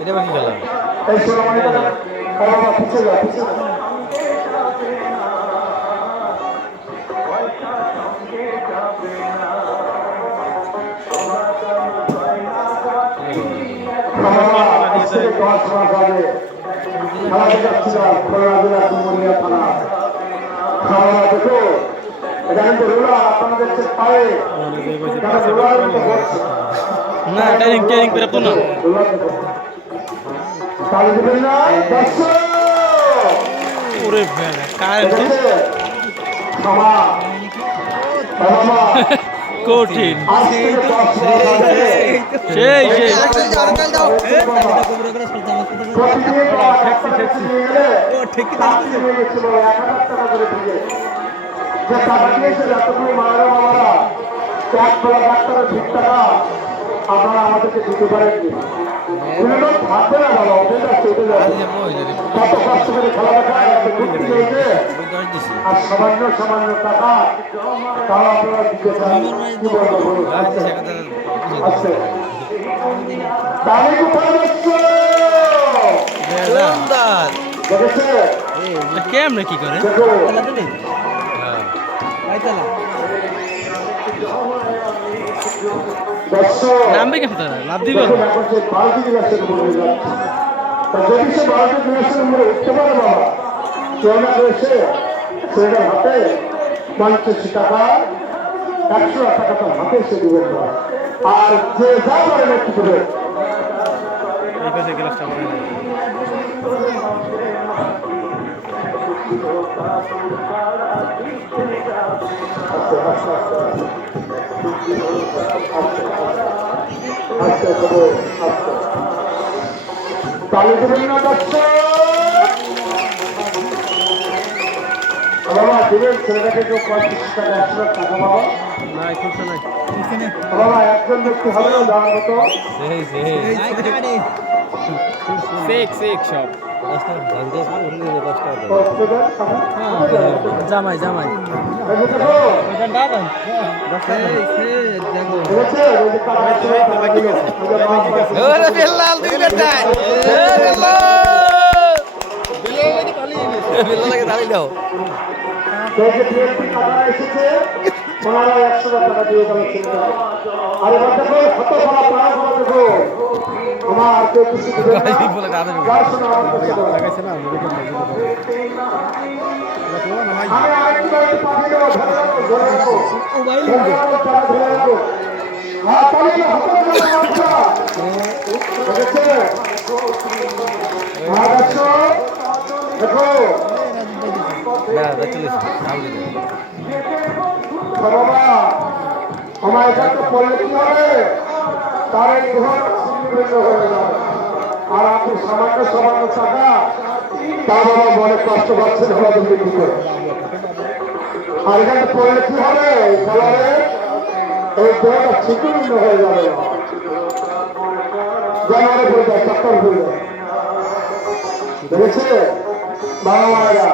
এটা বাকি খেলা এই সোনামণিটা বাবা পিছিয়ে যা পিছিয়ে যা বাবা আজ থেকে 10 মাস আগে খেলাতে যাচ্ছিলাম খুলনা জেলার ডুমুরিয়া থানা খাওয়া দেখো এটা কিন্তু রোলার আপনারা দেখছেন পায়ে রোলার কিন্তু হচ্ছে না ট্রেনিং ট্রেনিং করে তো না রোলার তাহলে দিবেন না দর্শক ওরে বেড়া কারেন্ট ক্ষমা বাবা কঠিন আজ থেকে 10 মাস আগে সেই সেই প্রতিদিন ডাক্তারের কাছে নিয়ে গেলে ডাক্তার নিয়ে গেছিল 1000 টাকা করে দিয়ে যে টাকা দিয়েছে যতটুকু মায়েরা বাবারা এক বেলা ডাক্তারের ঠিক টাকা আপনারা আমাদেরকে দিতে পারেননি বিনোদন থাকবে না বাবা উঠে যাচ্ছে উঠে যাচ্ছে কত কষ্ট করে খেলা দেখা ঘুরতে চলছে আর সামান্য সামান্য টাকা তাও আপনারা দিতে চান কি বলবো বলুন আচ্ছা দামি কোথায় যাচ্ছে দেখেছে কেমনে কি করে দেখো দর্শক নামবে কেমন তারা লাভ দিবে দেখুন এখন সে বালতি গ্লাসের উপরে যাচ্ছে তা যদি সে বালতি গ্লাসের উপরে উঠতে পারে বাবা কেউ না রয়েছে ছেলেটার হাতে 50 টাকা 100 টাকা তার হাতে এসে দিবেন না আর যে যা পারেন একটু দেবে এই পাশে গ্লাসটা করে তাহলে দেবেন না বাবা দিবেন ছেলেটাকে কেউ 35 টাকা 100 টাকা বাবা না খুলছে না বাবা একজন ব্যক্তি হবে দাম কত সেই সেই সেক সেক সব জামাই জামাই এসেছে ওনারা 100 টাকা দিয়ে গেল আর এবার দেখো কত বড় প্রায় দেখো আমার কেউ কিছু দিবে না যার শোনা আমার কাছে আমি আরেকটু বাড়িতে পাঠিয়ে দেবো ধরে রাখো ধরে রাখো হ্যাঁ তাহলে দেখেছে হ্যাঁ দেখো বাবা আমার এখানে পড়লে কি হবে তার এই গ্রহণ হয়ে যাবে আর আপনি সামান্য সামান্য টাকা তা বাবা মনে কষ্ট পাচ্ছেন আমাদের বিক্রি করে আর এখানে পড়লে কি হবে খেলারে এই দেহটা ছিটুন্ন হয়ে যাবে জানারে পড়ে যায় চক্কর পড়ে যায় দেখেছে বাবা মায়েরা